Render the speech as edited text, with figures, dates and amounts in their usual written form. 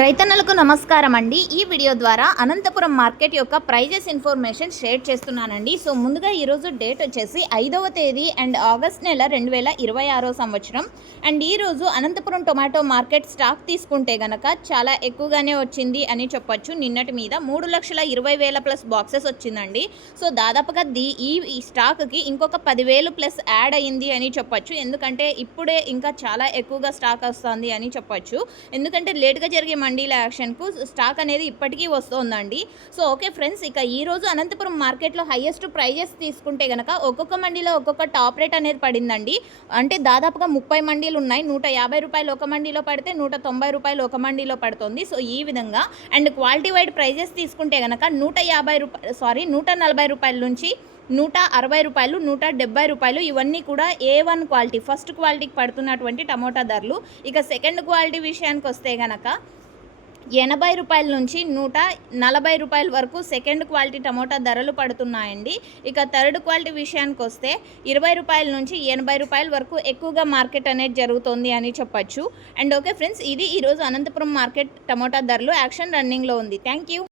రైతన్నలకు నమస్కారం అండి. ఈ వీడియో ద్వారా అనంతపురం మార్కెట్ యొక్క ప్రైజెస్ ఇన్ఫర్మేషన్ షేర్ చేస్తున్నానండి. సో ముందుగా ఈరోజు డేట్ వచ్చేసి 5వ తేదీ అండ్ ఆగస్ట్ నెల 2026 సంవత్సరం. అండ్ ఈరోజు అనంతపురం టొమాటో మార్కెట్ స్టాక్ తీసుకుంటే గనక చాలా ఎక్కువగానే వచ్చింది అని చెప్పొచ్చు. నిన్నటి మీద 3,20,000 ప్లస్ బాక్సెస్ వచ్చిందండి. సో దాదాపుగా ఈ స్టాక్కి ఇంకొక 10,000 ప్లస్ యాడ్ అయ్యింది అని చెప్పొచ్చు. ఎందుకంటే ఇప్పుడే ఇంకా చాలా ఎక్కువగా స్టాక్ వస్తుంది అని చెప్పొచ్చు. ఎందుకంటే లేట్గా జరిగే మండీల యాక్షన్కు స్టాక్ అనేది ఇప్పటికీ వస్తుందండి. సో ఓకే ఫ్రెండ్స్, ఇక ఈరోజు అనంతపురం మార్కెట్లో హైయెస్ట్ ప్రైజెస్ తీసుకుంటే కనుక ఒక్కొక్క మండీలో ఒక్కొక్క టాప్ రేట్ అనేది పడిందండి. అంటే దాదాపుగా 30 మండీలు ఉన్నాయి. 150 రూపాయలు ఒక మండీలో పడితే 190 రూపాయలు ఒక మండీలో పడుతుంది. సో ఈ విధంగా. అండ్ క్వాలిటీ వైడ్ ప్రైజెస్ తీసుకుంటే కనుక 140 రూపాయల నుంచి 160 రూపాయలు, 170 రూపాయలు, ఇవన్నీ కూడా A1 క్వాలిటీ ఫస్ట్ క్వాలిటీకి పడుతున్నటువంటి టమోటా ధరలు. ఇక సెకండ్ క్వాలిటీ విషయానికి వస్తే కనుక 80 రూపాయల నుంచి 140 రూపాయల వరకు సెకండ్ క్వాలిటీ టమోటా ధరలు పడుతున్నాయండి. ఇక థర్డ్ క్వాలిటీ విషయానికి వస్తే 20 రూపాయల నుంచి 80 రూపాయల వరకు ఎక్కువగా మార్కెట్ అనేది జరుగుతుంది అని చెప్పొచ్చు. అండ్ ఓకే ఫ్రెండ్స్, ఇది ఈరోజు అనంతపురం మార్కెట్ టమోటా ధరలు యాక్షన్ రన్నింగ్లో ఉంది. Thank you.